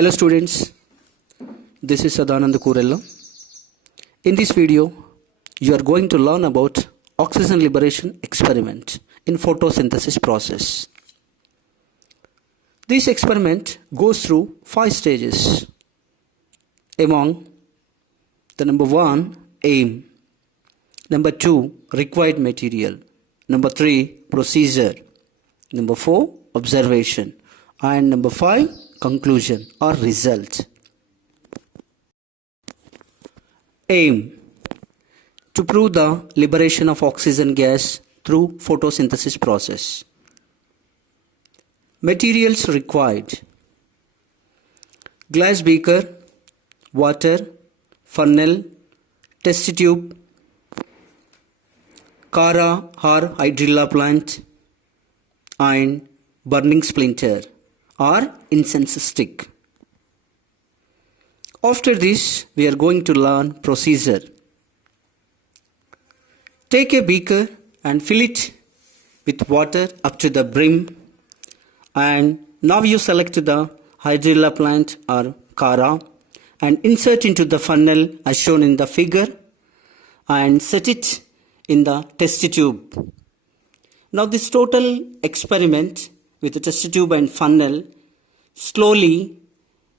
Hello students, this is Sadanand Kurella. In this video, you are going to learn about oxygen liberation experiment in photosynthesis process. This experiment goes through 5 stages. Among the number 1, aim. Number 2, required material. Number 3, procedure. Number 4, observation. And number 5, conclusion or result. Aim: to prove the liberation of oxygen gas through photosynthesis process. Materials required: glass beaker, water, funnel, test tube, Cara or Hydrilla plant, and burning splinter or incense stick. After this, we are going to learn procedure. Take a beaker and fill it with water up to the brim, and now you select the Hydrilla plant or Cara and insert into the funnel as shown in the figure and set it in the test tube. Now this total experiment with the test tube and funnel, slowly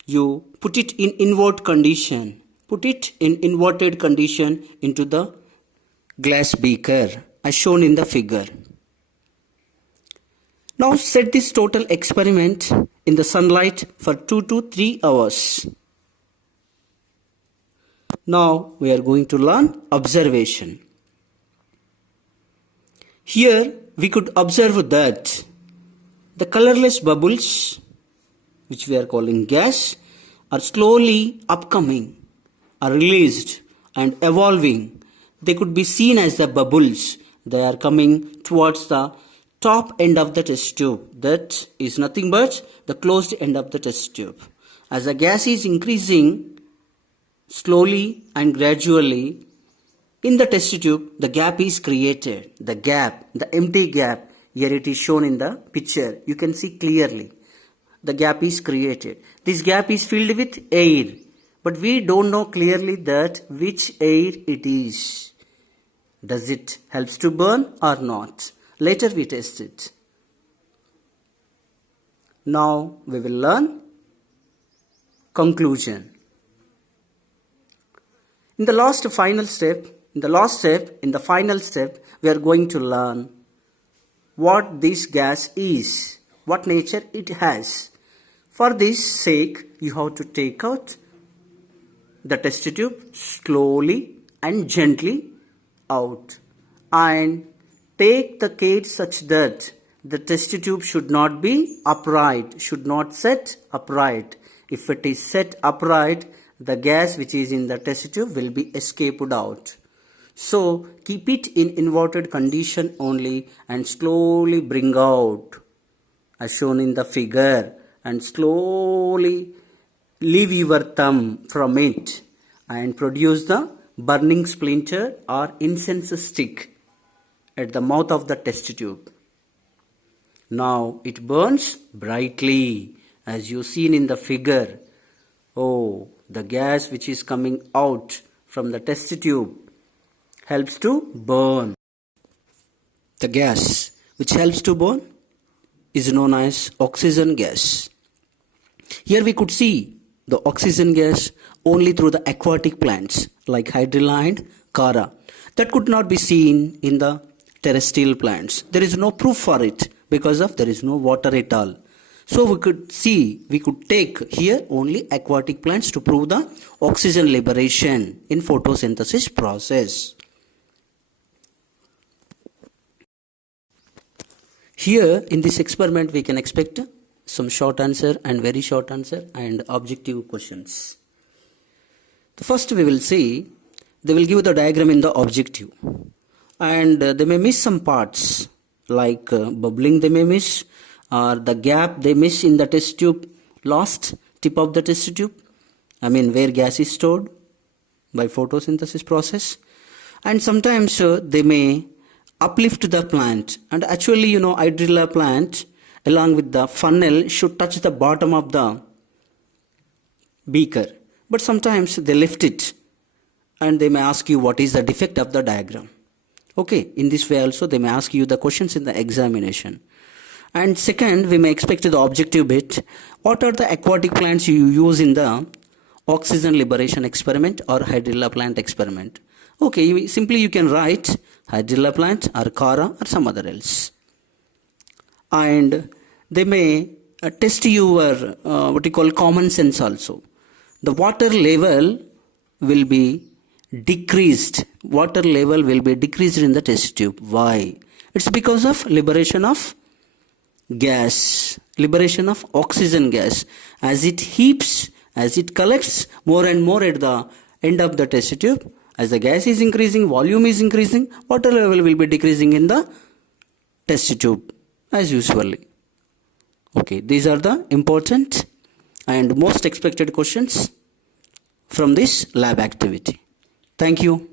you put it in invert condition. Put it in inverted condition into the glass beaker as shown in the figure. Now set this total experiment in the sunlight for 2 to 3 hours. Now we are going to learn observation. Here we could observe that the colorless bubbles, which we are calling gas, are slowly upcoming, are released and evolving. They could be seen as the bubbles. They are coming towards the top end of the test tube. That is nothing but the closed end of the test tube. As the gas is increasing slowly and gradually, in the test tube, the gap is created. The gap, the empty gap, here it is shown in the picture. You can see clearly. The gap is created. This gap is filled with air. But we don't know clearly that which air it is. Does it helps to burn or not? Later we test it. Now we will learn conclusion. In the final step, we are going to learn what this gas is, what nature it has. For this sake, you have to take out the test tube slowly and gently out and take the care such that the test tube should not be upright, should not set upright. If it is set upright, the gas which is in the test tube will be escaped out. So keep it in inverted condition only and slowly bring out as shown in the figure, and slowly leave your thumb from it and produce the burning splinter or incense stick at the mouth of the test tube. Now it burns brightly as you seen in the figure. Oh, the gas which is coming out from the test tube helps to burn. The gas which helps to burn is known as oxygen gas. Here we could see the oxygen gas only through the aquatic plants like Hydrilla and Cara. That could not be seen in the terrestrial plants. There is no proof for it because there is no water at all. So we could take here only aquatic plants to prove the oxygen liberation in photosynthesis process. Here in this experiment we can expect some short answer and very short answer and objective questions. The first we will see, they will give the diagram in the objective and they may miss some parts like bubbling they may miss, or the gap they miss in the test tube, last tip of the test tube, where gas is stored by photosynthesis process, and sometimes they may uplift the plant, and actually Hydrilla plant along with the funnel should touch the bottom of the beaker, but sometimes they lift it and they may ask you what is the defect of the diagram. Okay, in this way also they may ask you the questions in the examination. And second, we may expect the objective bit. What are the aquatic plants you use in the oxygen liberation experiment or hydrilla plant experiment? Okay, you can write hydrilla plant or Cara or some other else. And they may test your what you call common sense also. The water level will be decreased. Water level will be decreased in the test tube. Why? It's because of liberation of gas, liberation of oxygen gas. As it heaps, as it collects more and more at the end of the test tube, as the gas is increasing, volume is increasing, water level will be decreasing in the test tube as usually. Okay, these are the important and most expected questions from this lab activity. Thank you.